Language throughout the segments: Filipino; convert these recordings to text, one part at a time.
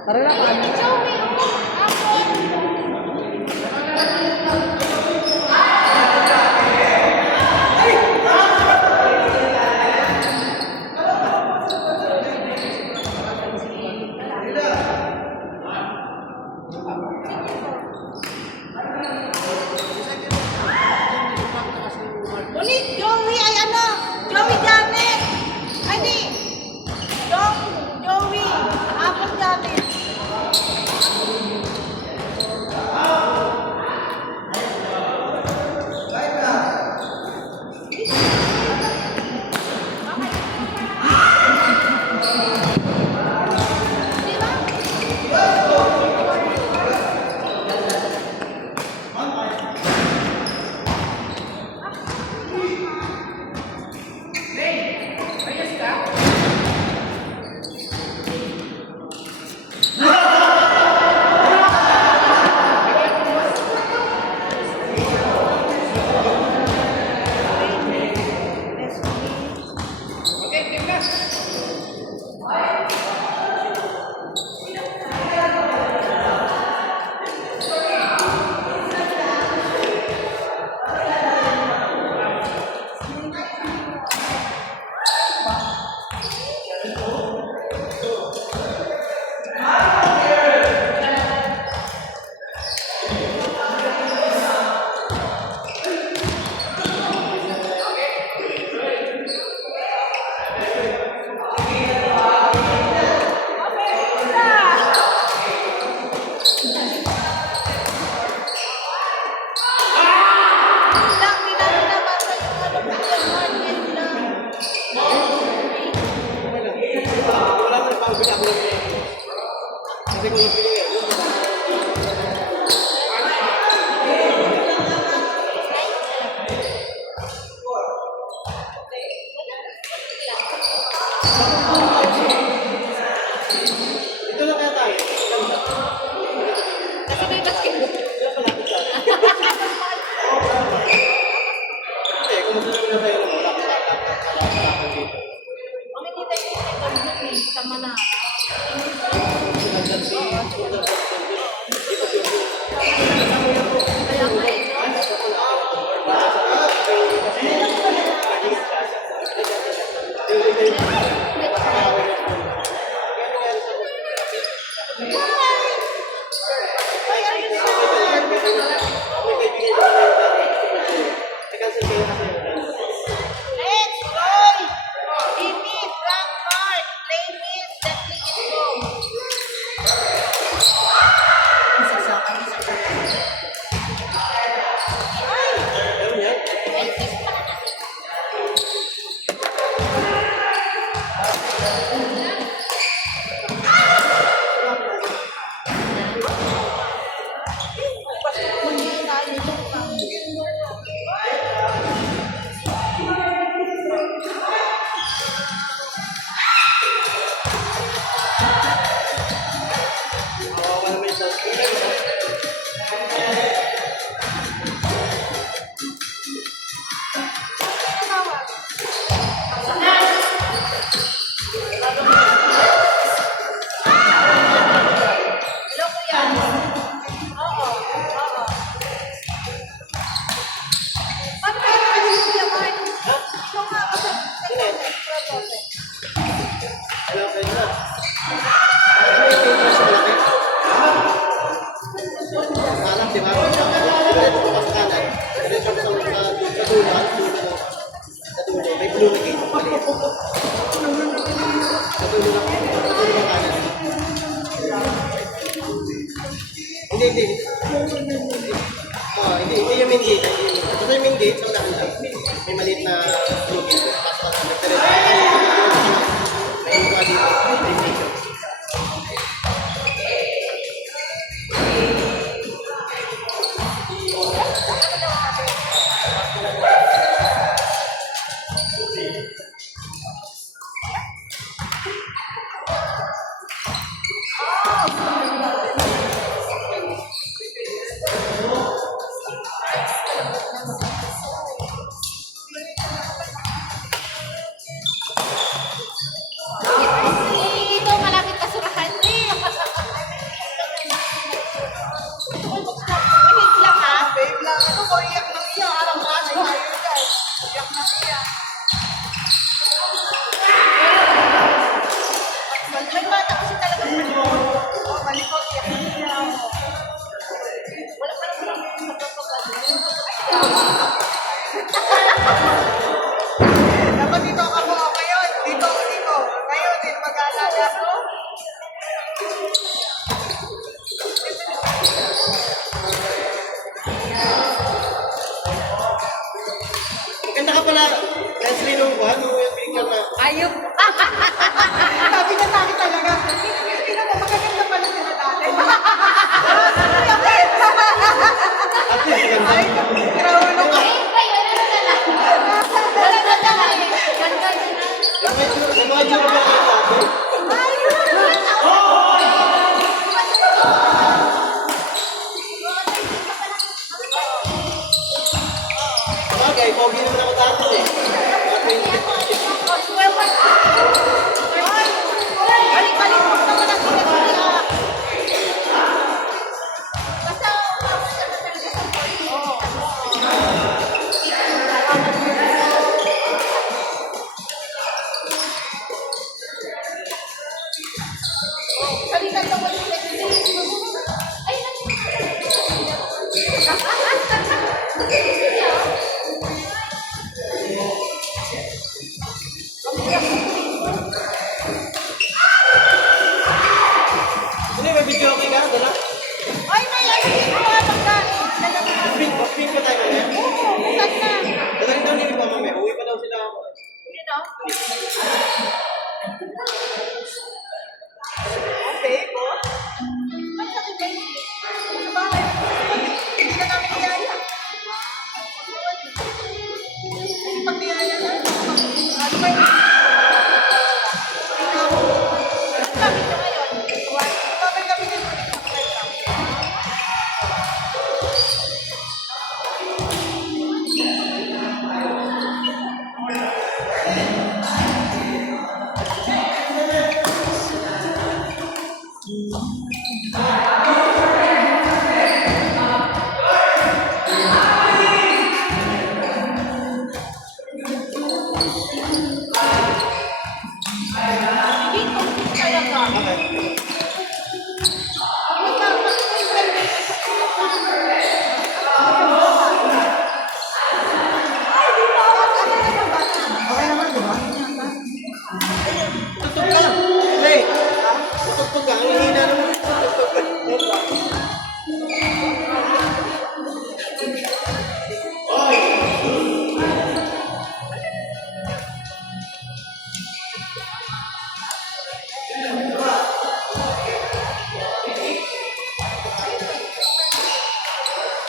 Tara na, paano? Joey, ako. Ulit, Joey ay ano? Joey Janet. Ay, di. Joey. Apple Janet. Di ba? Ito lang kaya tayo. Kasi may basketball. Hindi, kung magsasabi na tayo naman, wala kang dito. Ang hindi tayo nagkakaroon eh. Sama na. Kaya nga eh. Let's go! Amy, Frank, Mark, play with the ticket go. Hello, kuya. Oo, oo. Paano kayo kasi kuya Mark? Ikaw nga ako sa Wala kayo na. Ano yung tingin mo sa malaki? Alam, di ba? Diretso ko pa sa kanan. Diretso ko sa dulo. Sa dulo. May blue na gate. Maliit. Sa dulo ng kanan. Hindi. Hindi yung main gate. Ito yung main gate. Sa unahan lang. May maliit na blue gate. Pasok ka sa diretso. May mga dito. May station. Ito, malapit basurahan. Maganda ka pala, Leslie, nung buwan, nung yung picture na. Ayun. Sabi na sa akin talaga, hindi na magaganda pala sila dati. At least, ganda. Ay, kraulo ka. Yung mga joke na kayo dati. Bagay, pogi naman ako dati eh. Balik-balik mo naman ang sila. Basta umabot ka na talaga sa point. Balikan ka mo sila. Ay, Ano yung may video okay ka? Dala? ay, may ice cream ko ang pagkain. Dalawa na. Pink pa tayo mamaya. Oo, bukas na. Dala rin daw ni Iba mamaya. Uwi pa daw sila ako. You know? Okay, po. Ba't sa akin, baby? Sa bahay. Hindi na namin niyaya. Kasi pag niyaya na, ano ba yun? Ang gamit nyo ngayon? Babay kami din ulit ng program. Hindi ko talaga. Okay. Okay naman, di ba? Tutog ka. Hey. Tutog ka. Ang hihina naman. Tutog ka.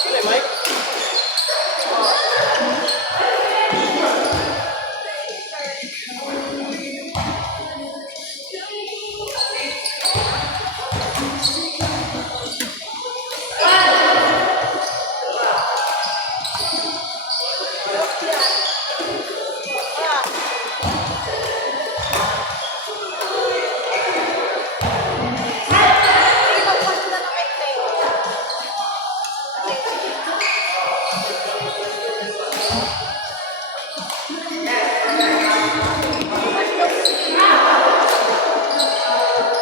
Ano yung mic?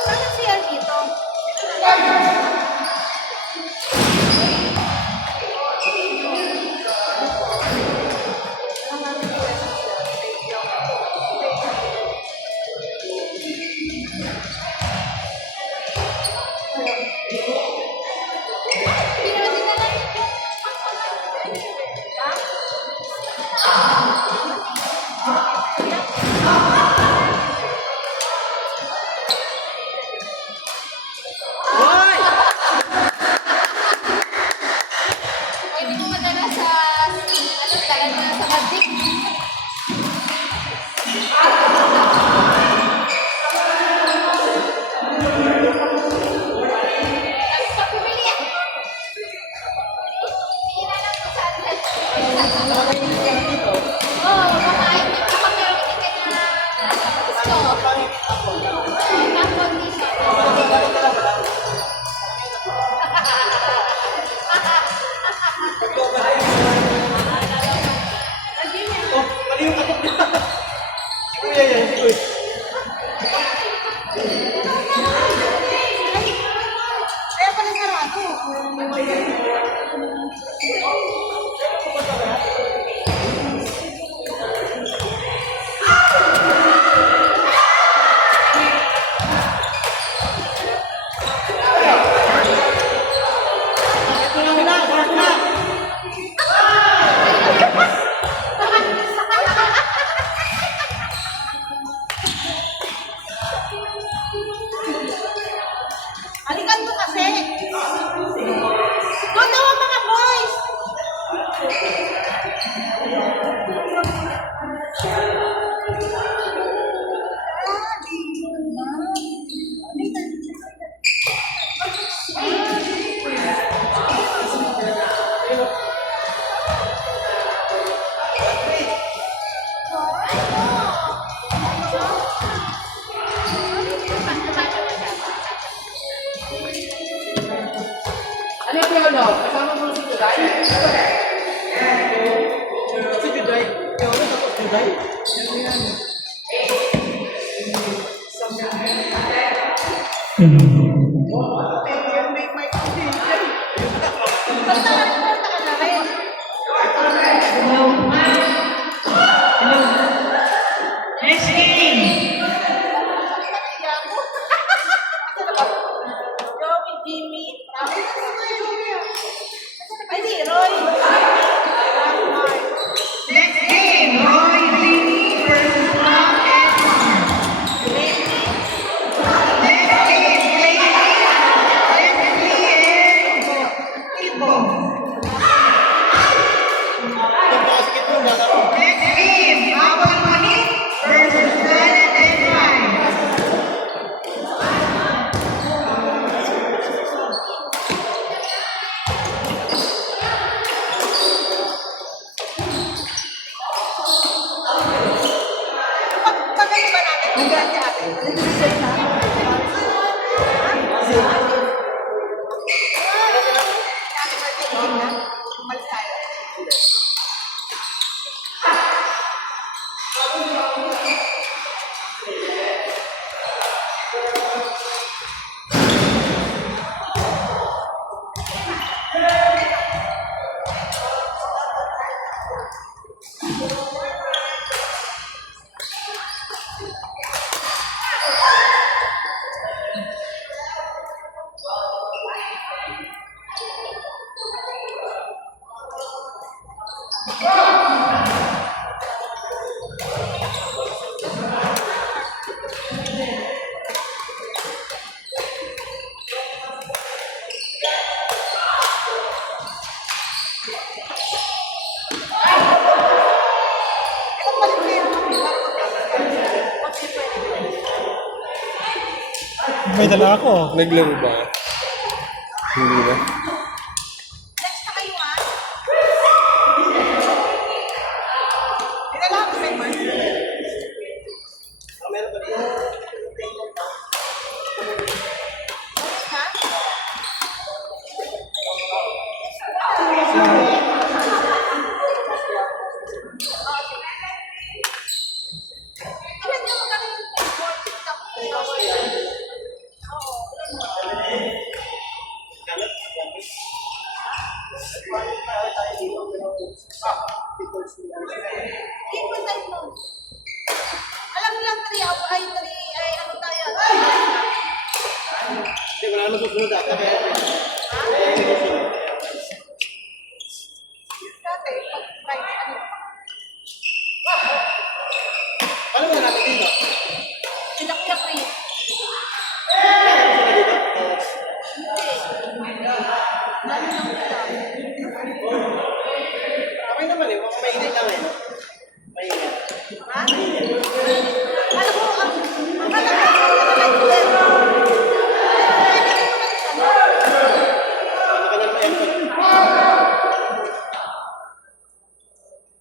Saan ang CR dito? Hindi naman din naman yung Hoy! pwede mo madala sa dala mo sa magic. Tapos pag bumili yan. Hihila lang mo sa atin. Oo, makain niya kapag meron ticket na gusto. Tapos Oh, mali yung katok niya. Si Kuya yan, si Kuya. Kaya pala sarado. Si Juday. Ikaw na tapos Juday. Basta nagpunta ka na rin. Joey, Jimmy, ay di, Roy. Next game, Roy Lee versus Rob Edmar. Next game, Leslie and Ibo. Pagkasikit mo, lalaro. Next game, Awal Malik versus Janet and Ryan. Pagkakita ba natin? Hanggang sa atin. May dala ako. Naglaro ba? Hindi ba? Next na kayo, ah. Dinala ko sa inyo. Meron pa dito. Ha? Ilan yung magkano yung board? Equal time mo. Alam niyo lang, 3 hours, ay, ano tayo? Hindi, wala naman susunod ata. Kaya Dati, pag Friday, ano? paano mo natin dito? Sila Kuya Chris. Hindi. Lalo lang sila. Okay naman eh. Mainit lang eh. Mainit. Ha? Alam mo, akala ko, Nakalan pa yan.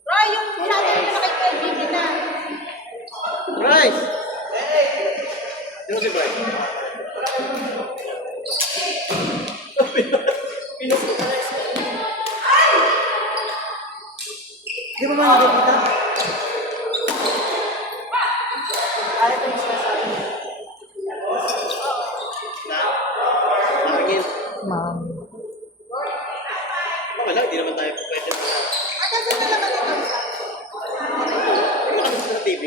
Roy, yung channel na kay Kuya Jimmy na. Bryce! Di mo si Bryce? Pinos ko. Di ba mga nakikita? Nakagil. Ma'am. Wala, di naman tayo pwede. At kasi na naman ito. Ano nakasas sa TV?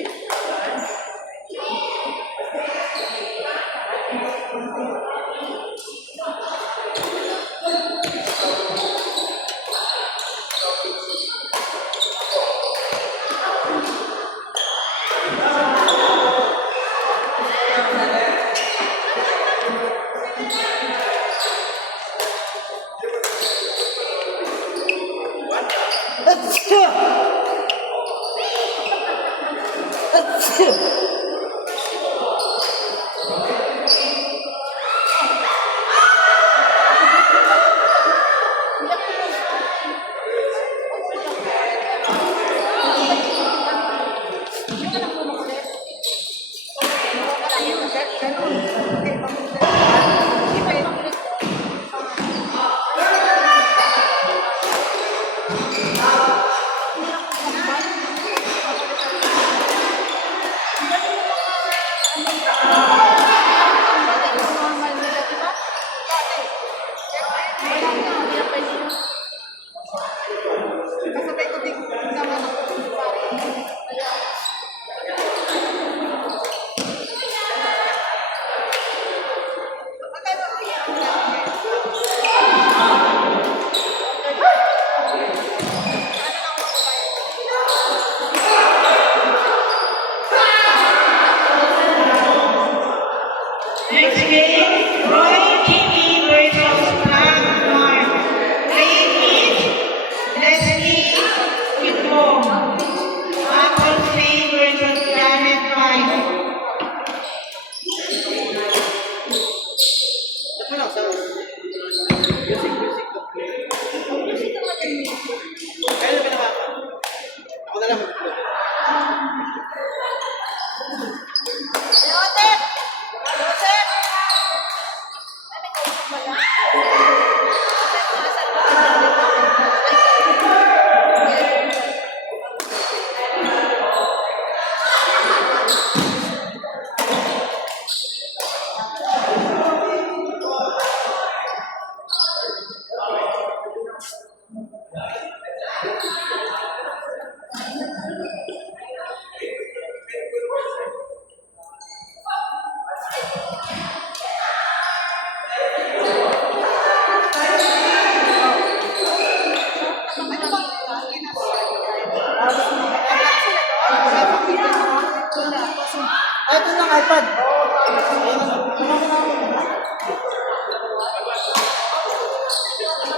Ay, ito lang iPad.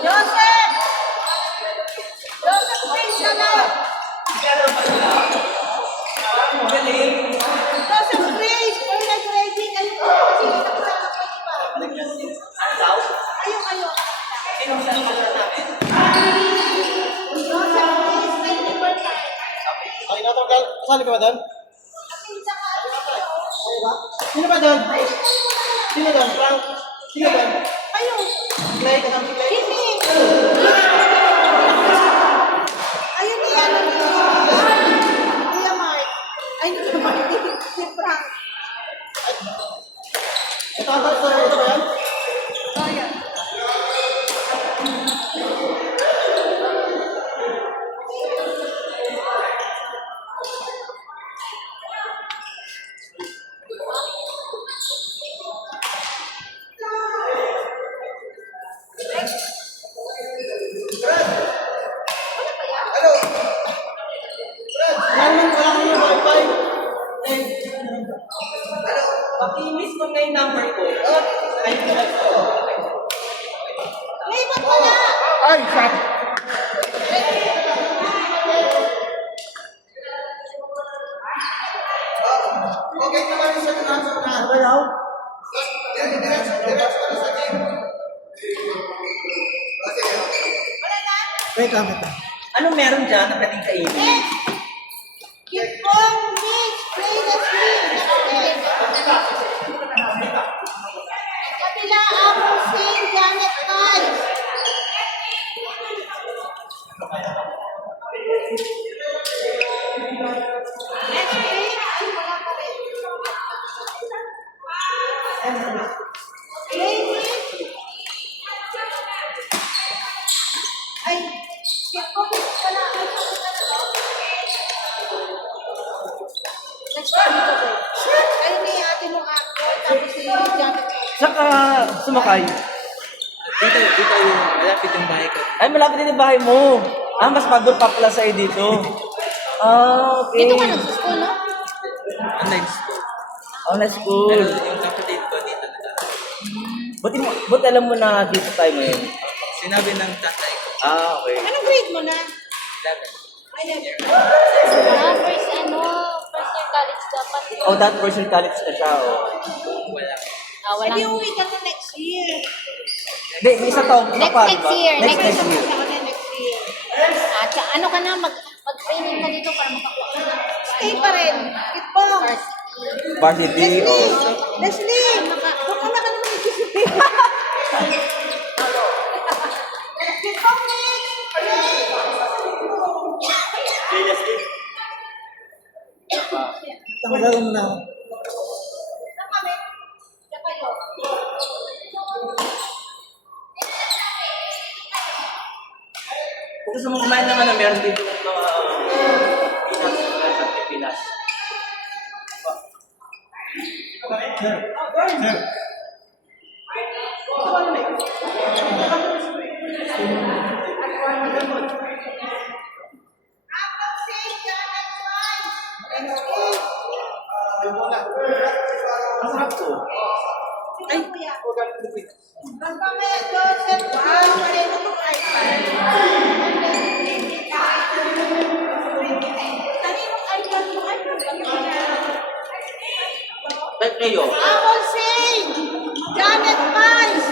Joseph! Joseph, please, sana! Joseph, please! Toilet ready! Kayo po kasi nakasama ko iba. Kayo. Joseph, please! May paper time. Okay, natanggal. Kasali ka ba doon? Akin sa kayo. Okay ba? Sino ba doon? Sino doon? Frank? Sino doon? Kayo. Clay? Kasama si Clay? Kimi! Ayun ni ano ni Kuya Mark. Ay, Kuya Mark. Si Frank. Ito ba yan? Ayan. Wala kang wifi. Paki-miss ko na yung number ko. Hey, ba't wala? Ay, shop! Okay naman yung sa transfer na. Ano yaw? Diretso na sa game. Wala na? Wait lang. Anong meron dyan na pwedeng kainin? Next! Kipong, Mitch, play the screen. Kapila, Amo, Sing, Janet, Tiles. Next screen. Ay, wala pa rin. Play, Mitch. Ay, Kipong, Mitch, wala. Ay, Let's start dito, boy. Ayun ni ate mong actor, tapos si Janet. Saka sumakay. Dito yung malapit yung bahay ko. Ay, malapit din yung bahay mo. Mas pagod pa pala sa'yo dito. Okay. Dito ka nag-school, no? Online school. Online school. Pero yung kapatid ko dito na. Buti alam mo na dito tayo ngayon. Sinabi ng tatay ko. Okay. Anong grade mo na? 11. Ay, never. First year college dapat. Oh, that person college na siya. Oh. Wala. Walang... Hindi uwi ka na next year. Hindi, isa to. Next year. Next Next year. Sa ka na next year. At ano ka na, mag-training ka dito para makakuha ka ng Stay pa rin. Kitbong. first year. Varsity. Oh. Leslie, doon ka na ka naman nag-isipin. Kitbong, Tanggal mo na. Saan kami? Saan kayo? Kung gusto mo kumain ng ano, meron dito ng mga peanuts. Sa Pilipinas. Apple, Sing, Janet, Tiles. Next year. Masarap to. Ay, kuya. Ang kami, Joseph, play mo itong iPad. Kaninong iPad mo? iPad ba ito? Ba't kayo? Apple Sing! Janet Miles!